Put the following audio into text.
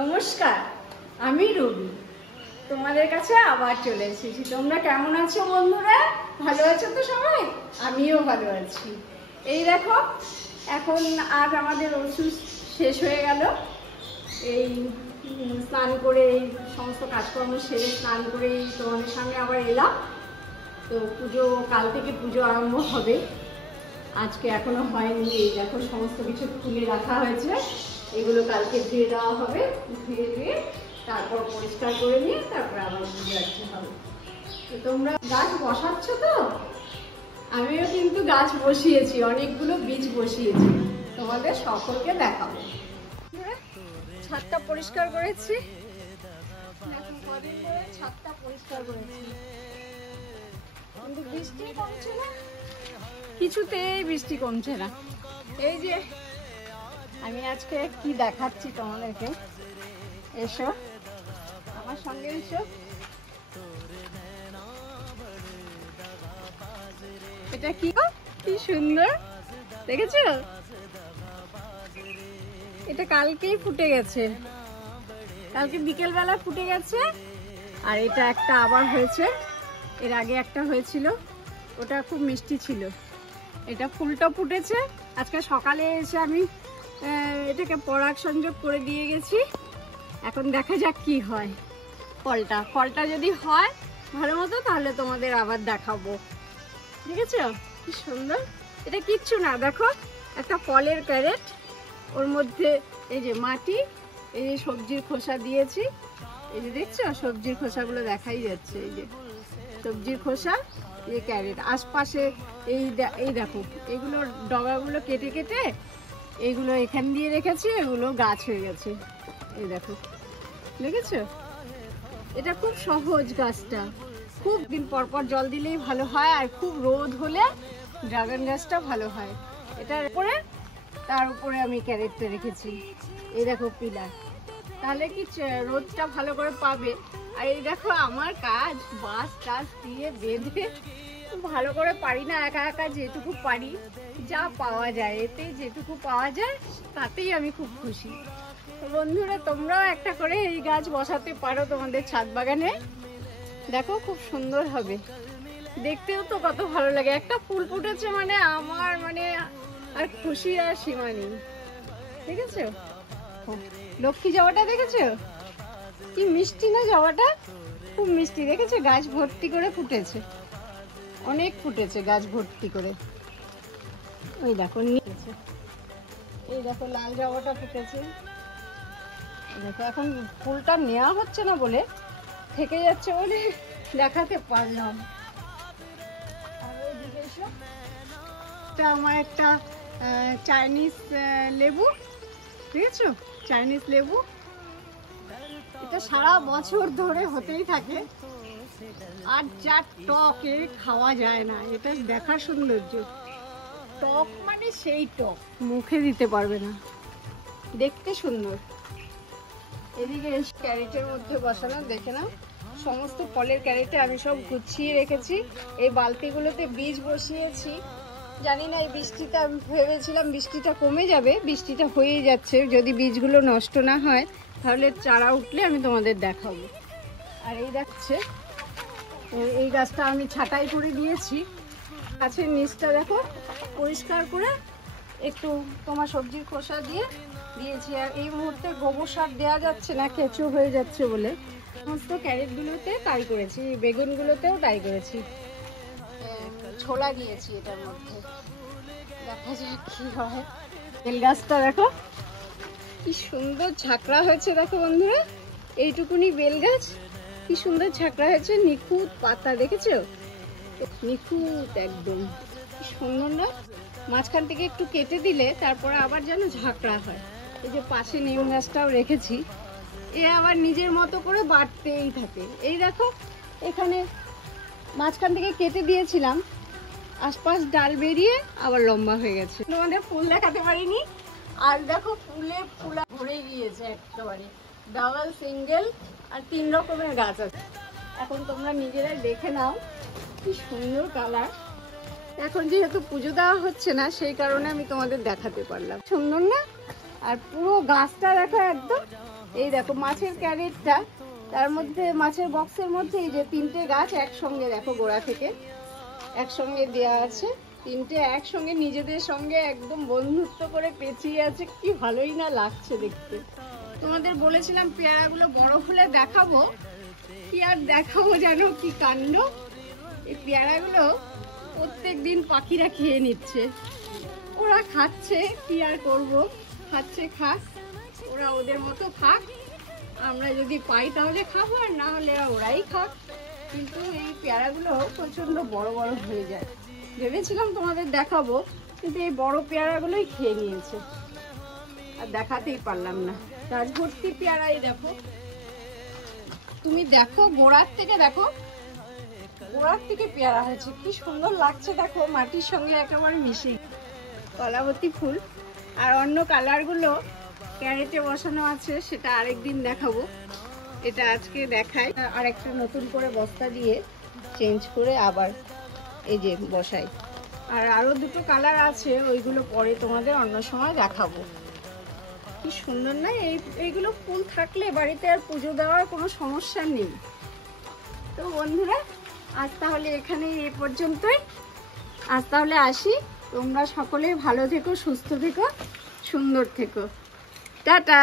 নমস্কার, আমি রবি। তোমাদের কাছে আবার চলে এসেছি। তোমরা কেমন আছো বন্ধুরা? ভালো আছো তো সবাই? আমিও ভালো আছি। এই দেখো, এখন আজ আমাদের ওষুধ শেষ হয়ে গেল। এই স্নান করে এই সমস্ত কাজকর্ম সেরে স্নান করে তোমাদের সামনে আবার এলাম। তো পুজো, কাল থেকে পুজো আরম্ভ হবে। আজকে এখনো হয়নি। এই দেখো, সমস্ত কিছু খুলে রাখা হয়েছে। এগুলো কালকে ধুয়ে দেওয়া হবে। ধুয়ে দিয়ে তারপর পরিষ্কার করে নিয়ে তারপর আবার পুজো রাখতে হবে। তো তোমরা গাছ বসাচ্ছ তো? আমিও কিন্তু গাছ বসিয়েছি, অনেকগুলো বীজ বসিয়েছি। তোমাদের সকলকে দেখাবো। ছাদটা পরিষ্কার করেছি। এখন কদিন ধরে ছাদটা পরিষ্কার করেছি, কিন্তু বৃষ্টি কমছে না, কিছুতেই বৃষ্টি কমছে না। এই যে আমি আজকে কি দেখাচ্ছি তোমাদেরকে, এসো আমার সঙ্গে এসো। এটা কি কি সুন্দর দেখেছো? এটা কালকেই ফুটে গেছে, কালকে বিকেল বেলা ফুটে গেছে। আর এটা একটা আবার হয়েছে, এর আগে একটা হয়েছিল, ওটা খুব মিষ্টি ছিল। এটা ফুলটা ফুটেছে। আজকে সকালে এসে আমি এটাকে পরাগ সংযোগ করে দিয়ে গেছি। এখন দেখা যাক কি হয়। ফলটা যদি হয় ভালো মতো, তাহলে তোমাদের আবার দেখাবো। ঠিক আছে? কি সুন্দর। এটা কিচ্ছু না, দেখো একটা ফলের ক্যারেট, ওর মধ্যে এই যে মাটি, এই যে সবজির খোসা দিয়েছি। এই যে দেখছো সবজির খোসাগুলো দেখাই যাচ্ছে। এই যে সবজির খোসা, এই ক্যারেট, আশপাশে এই দেখো এগুলো ডগাগুলো কেটে কেটে এইগুলো এখান দিয়ে রেখেছি। এগুলো গাছ হয়ে গেছে। এই দেখো, দেখেছো? এটা খুব সহজ গাছটা, খুব দিন পর পর জল দিলেই ভালো হয়। আর খুব রোদ হলে ড্রাগন গাছটা ভালো হয়। এটার উপরে, তার উপরে আমি ক্যারেটটা রেখেছি। এই দেখো পিলার, তাহলে কি রোদটা ভালো করে পাবে। আর এই দেখো আমার কাজ, বাঁশ টাস দিয়ে বেঁধে ভালো করে পারি না একা একা, যেটুকু পারি, যা পাওয়া যায়, এতে যেটুকু পাওয়া যায় তাতেই আমি খুব খুশি। তো বন্ধুরা, তোমরাও একটা করে এই গাছ বসাতে পারো তোমাদের ছাদ বাগানে। দেখো খুব সুন্দর হবে, দেখতেও তো কত ভালো লাগে। একটা ফুল ফুটেছে মানে আমার আর খুশি আর সীমা নেই। ঠিক আছে? লক্ষ্মী জবাটা দেখেছো কি মিষ্টি না? জবাটা খুব মিষ্টি, দেখেছো? গাছ ভর্তি করে ফুটেছে, অনেক ফুটেছে গাছ ভর্তি করে। ওই দেখো নিয়েছে, এই দেখো লাল জবাটা ফুটেছে। দেখো এখন ফুলটা নেওয়া হচ্ছে না বলে, থেকে যাচ্ছে বলে দেখাতে পারলাম। আর ওইদিকে এসো, এটা আমার একটা চাইনিজ লেবু, দেখেছো? চাইনিজ লেবু, এটা সারা বছর ধরে হতেই থাকে। আর যা টক, খাওয়া যায় না। এটা দেখার সৌন্দর্য, টক মানে সেই টক, মুখে দিতে পারবে না, দেখতে সুন্দর। এদিকে ক্যারেটের মধ্যে বসানো, দেখে নাও সমস্ত ফলের ক্যারেটে আমি সব গুছিয়ে রেখেছি। এই বালতিগুলোতে বীজ বসিয়েছি। জানি না এই বৃষ্টিটা, আমি ভেবেছিলাম বৃষ্টিটা কমে যাবে, বৃষ্টিটা হয়েই যাচ্ছে। যদি বীজগুলো নষ্ট না হয় তাহলে চারা উঠলে আমি তোমাদের দেখাবো। আর এই দেখছে, এই গাছটা আমি ছাঁটাই করে দিয়েছি। গাছের নিচটা দেখো পরিষ্কার করে একটু তোমার সবজির খোসা দিয়ে দিয়েছি। আর এই মুহূর্তে গোবর সার দেওয়া যাচ্ছে না, কেঁচো হয়ে যাচ্ছে বলে সমস্ত ক্যারেটগুলোতে তাই করেছি, বেগুনগুলোতেও তাই করেছি। ছোলা দিয়েছি এটার মধ্যে, দেখা যাক কি হয়। বেল গাছটা দেখো কি সুন্দর ঝাঁকড়া হয়েছে। দেখো বন্ধুরা, এইটুকুনি বেল গাছ কি সুন্দর ঝাঁকড়া হয়েছে, নিখুঁত পাতা, দেখেছো? নিখুঁত একদম, কি সুন্দর না? মাঝখান থেকে একটু কেটে দিলে তারপরে আবার যেন ঝাঁকড়া হয়। এই যে পাশে নিম গাছটাও রেখেছি, এ আবার নিজের মতো করে বাড়তেই থাকে। এই দেখো এখানে মাঝখান থেকে কেটে দিয়েছিলাম, আশপাশ ডাল বেরিয়ে আবার লম্বা হয়ে গেছে। তোমাদের ফুল দেখাতে পারিনি। আর দেখো ফুলে ফুলা ভরে গিয়েছে একেবারে, ডাবল, সিঙ্গেল আর 3 রকমের গাছ আছে। এখন তোমরা নিজেরাই দেখে নাও কি সুন্দর কালার। এখন যেহেতু পুজো দেওয়া হচ্ছে না, সেই কারণে আমি তোমাদের দেখাতে পারলাম। সুন্দর না? আর পুরো গাছটা দেখো একদম এই দেখো মাছের ক্যারেটটা, তার মধ্যে মাছের বক্সের মধ্যে এই যে 3টে গাছ একসঙ্গে দেখো গোড়া থেকে একসঙ্গে দেয়া আছে। 3টে একসঙ্গে নিজেদের সঙ্গে একদম বন্ধুত্ব করে পেঁচিয়ে আছে, কি ভালোই না লাগছে দেখতে। তোমাদের বলেছিলাম পেয়ারাগুলো বড় হলে দেখাবো, কি আর দেখাবো জানো, কি কাণ্ড। এই পেয়ারাগুলো প্রত্যেক দিন পাখিরা খেয়ে নিচ্ছে, ওরা খাচ্ছে, কি আর করবো, খাচ্ছে খাক, ওরা ওদের মতো খাক, আমরা যদি পাই তাহলে খাবো, আর না হলে ওরাই খাক। কিন্তু এই পেয়ারাগুলো প্রচন্ড বড় বড় হয়ে যায়, ভেবেছিলাম তোমাদের দেখাবো, কিন্তু এই বড় পেয়ারাগুলোই খেয়ে নিয়েছে, আর দেখাতেই পারলাম না। গাছ ভর্তি পেয়ারাই দেখো, তুমি দেখো গোড়ার থেকে, দেখো গোড়ার থেকে পেয়ারা হয়েছে, কি সুন্দর লাগছে দেখো, মাটির সঙ্গে একেবারে মিশে। কলাবতী ফুল আর অন্য কালারগুলো ক্যারেটে বসানো আছে, সেটা আরেকদিন দেখাবো, এটা আজকে দেখাই। আর একটা নতুন করে বস্তা দিয়ে চেঞ্জ করে আবার এই যে বসাই। আর আরো দুটো কালার আছে, ওইগুলো পরে তোমাদের অন্য সময় দেখাবো। কি সুন্দর না, এইগুলো ফুল থাকলে বাড়িতে আর পুজো দেওয়ার কোনো সমস্যা নেই। তো বন্ধুরা, আজ তাহলে এখানে এই পর্যন্তই, আজ তাহলে আসি। তোমরা সকলে ভালো থেকো, সুস্থ থেকো, সুন্দর থেকো, টাটা।